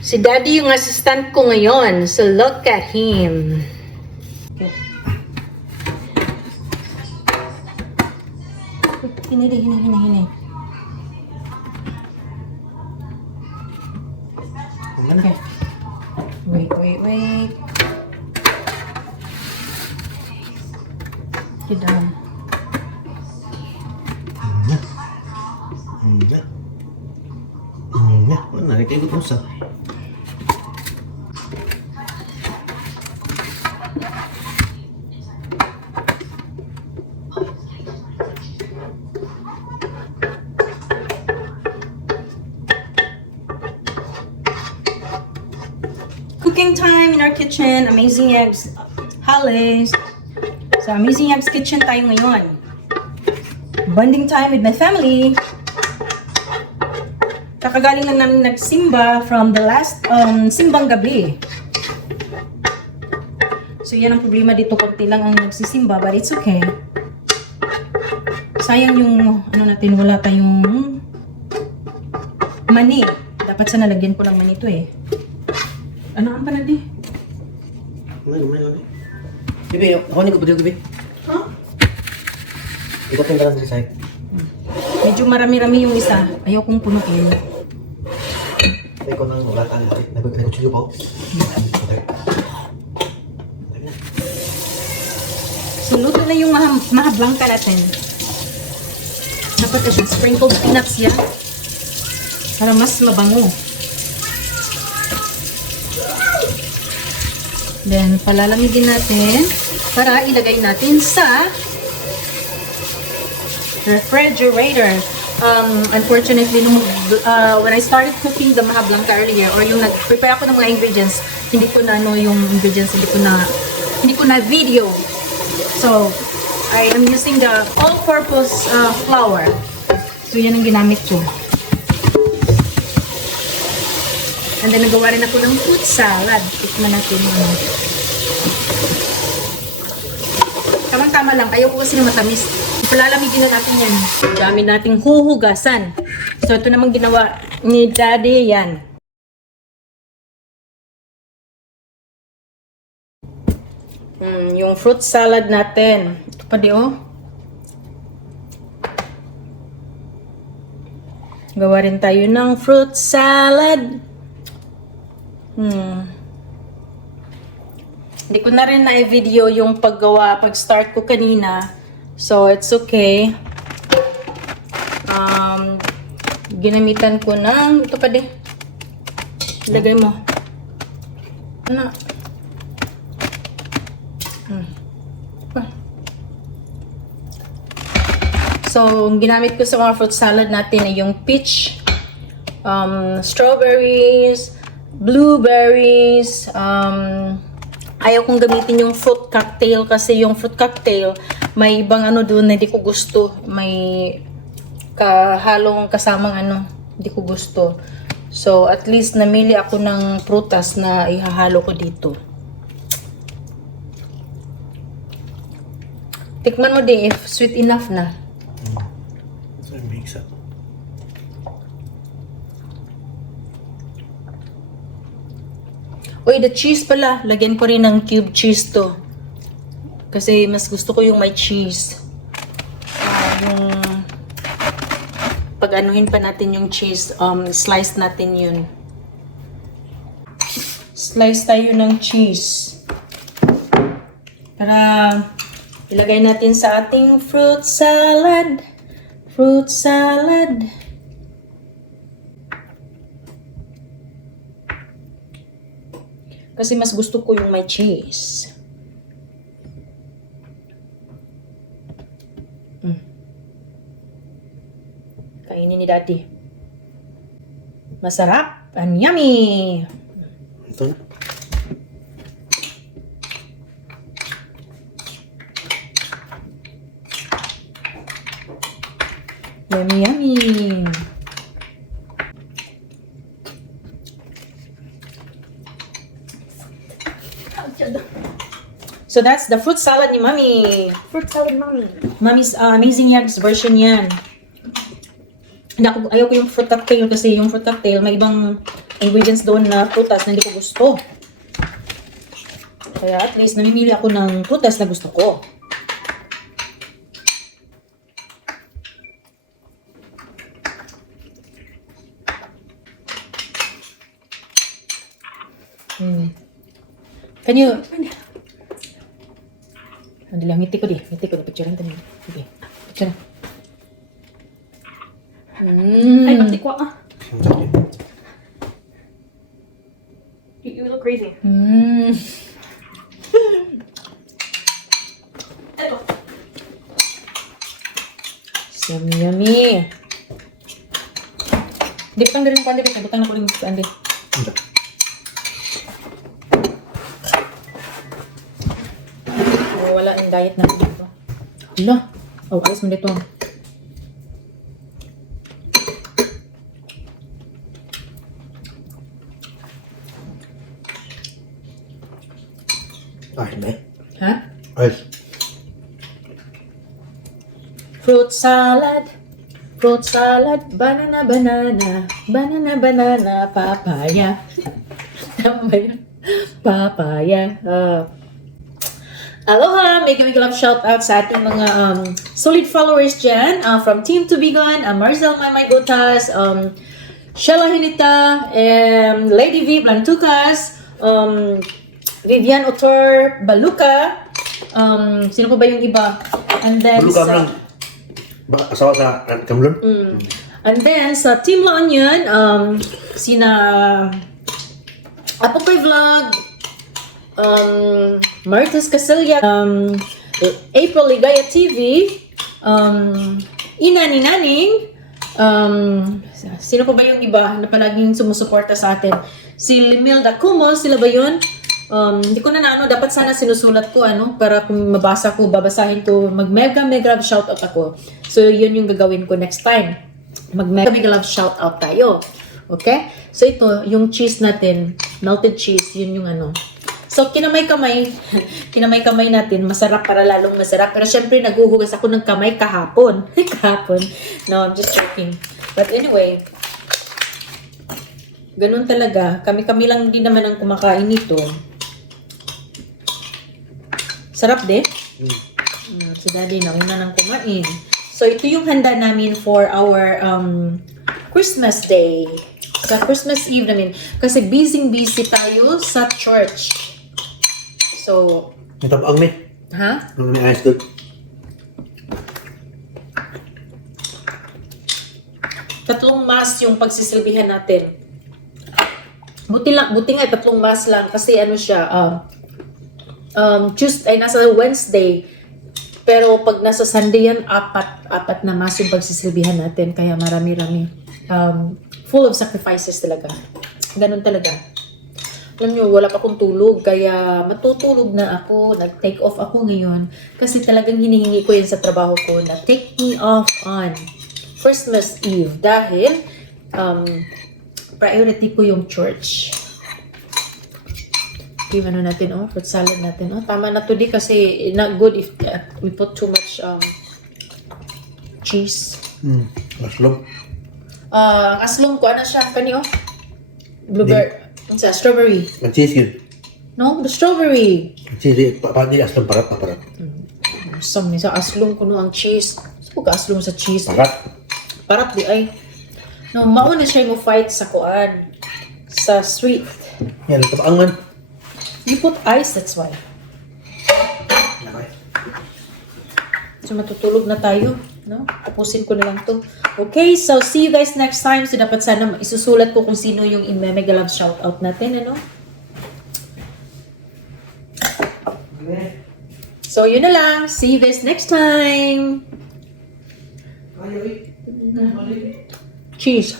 Si Daddy yung assistant ko ngayon. So look at him. Hinay. Okay. Wait. Get down. Mana ni kayo usap? Cooking time in our kitchen. Amazing Eggs Hollies. So, Amazing Eggs Kitchen tayo ngayon. Bonding time with my family. Kakagaling lang namin nagsimba from the last simbang gabi. So, yan ang problema dito. Kunti lang ang nagsisimba, but it's okay. Sayang yung, natin, wala tayong mani. Dapat sana lagyan ko ng mani ito eh. Ano ang panadi? May. Gabi, ako ni ko pwede gabi. Huh? Ikaw tinggal sa side. Medyo marami-rami yung isa. Ayaw kong punuin. Ikaw nang wala tayo. Nagkutsilyo po. So, luto na yung mahablangka natin. Dapat na siya sprinkled peanuts yan. Para mas mabango. Then, palalamigin natin para ilagay natin sa refrigerator. Unfortunately, when I started cooking the mahablangka earlier, or yung nag-prepare ako ng mga ingredients, hindi ko na yung ingredients, hindi ko na video. So, I am using the all-purpose flour. So, yan ang ginamit ko. And then, nagawa rin ako ng fruit salad. Tikman natin yun. Tamang-tama lang. Ayaw ko kasi na matamis. Palalamigin na natin yan. Dami nating huhugasan. So, ito namang ginawa ni Daddy yan. Yung fruit salad natin. Ito pa di oh. Gawa rin tayo ng fruit salad. Hindi ko na rin na-video yung pag-start ko kanina. So, it's okay. Ginamitan ko ng, ito pa di. Ilagay mo. Ano? So, ginamit ko sa mga fruit salad natin ay yung peach, strawberries, blueberries, ayaw kong gamitin yung fruit cocktail kasi yung fruit cocktail may ibang doon na hindi ko gusto, may halong kasamang hindi ko gusto. So at least namili ako ng prutas na ihahalo ko dito. Tikman mo din if sweet enough na. So mix up. Uy, the cheese pala. Lagyan ko rin ng cube cheese to. Kasi mas gusto ko yung may cheese. Yung pag-anuhin pa natin yung cheese, slice natin yun. Slice tayo ng cheese. Para ilagay natin sa ating fruit salad. Fruit salad. Kasi mas gusto ko yung may cheese. Kainin ni Daddy. Masarap and yummy! Ito na. Yummy, yummy! So that's the fruit salad ni Mommy. Fruit salad, mommy. Mommy's Amazing Eggs version yan. Ayaw ko yung fruit cocktail kasi yung fruit cocktail may ibang ingredients doon na prutas na hindi ko gusto. Kaya at least namimili ako ng prutas na gusto ko. Can you... Andali lang, ngiti ko di. Ngiti ko di. Picture tayo. Sige. Picture. Ay, patikwa ah. You look crazy. Eto. Yummy, yummy. Di, butang na rin ko, Andy. Butang na ko rin ko, Andy. Wala yung diet natin dito. Hala. Oh, alis mo dito. Ay, hindi. Ha? Ay. Fruit salad. Fruit salad. Banana, banana. Banana, banana. Papaya. Tama ba yun? Papaya. Aloha! Mega love shout out sa ating mga solid followers dyan. From Team Tubigan, Marcel Maymay Gotas, Shella Hinita, Lady V Plantucas, Vivian Otor Baluka, sino pa ba yung iba? And then Bulu ka lang. Baka asawa sa Kamlon? And then sa Team La Onion, sina Apokoy Vlog, Martes Casilla, April Ligaya TV, Ina ni Naning, sino pa ba yung iba na palaging sumusuporta sa atin? Si Limilda Kumo, sila ba yun? Hindi ko na dapat sana sinusulat ko para kung mabasa ko, babasahin ko, mag-mega love shoutout ako. So yun yung gagawin ko next time. Mag-mega love shoutout tayo. Okay? So ito, yung cheese natin, melted cheese, yun yung So, kinamay-kamay natin, masarap para lalong masarap. Pero syempre, naghuhugas ako ng kamay kahapon. Kahapon. No, I'm just joking. But anyway, ganun talaga. Kami-kami lang din naman ang kumakain nito. Sarap din. Si Daddy, nauna nang kumain. So, ito yung handa namin for our Christmas Day. Sa Christmas Eve namin. Kasi busy tayo sa church. So, Ito pa ang may. ha? Nung may ayos doon. Tatlong mass yung pagsisilbihan natin. Buti nga, tatlong mass lang. Kasi siya, Tuesday, nasa Wednesday. Pero pag nasa Sunday yan, apat na mass yung pagsisilbihan natin. Kaya marami-rami. Full of sacrifices talaga. Ganun talaga. Alam nyo, wala pa akong tulog, kaya matutulog na ako, nag-take off ako ngayon, kasi talagang hinihingi ko yan sa trabaho ko na take me off on Christmas Eve dahil priority ko yung church. Yung natin, fruit salad natin, tama na to di kasi not good if we put too much cheese. Maslog. Aslong ko, siya, kani blueberry. Sa strawberry. Ang cheese yun. No, the strawberry. Ang cheese, paano nila aslong parat? Sa aslong ko ang cheese. Saan ka aslong sa cheese? Parat? Parat di ay. No, mauna siya mo fight sa kuan. Sa sweet. Yan, tapaangan. You put ice, that's why. So matutulog na tayo. No? Tapusin ko na lang to. Okay, so see you guys next time. So dapat sana isusulat ko kung sino yung mega love shoutout natin, So yun na lang. See you guys next time. Cheese.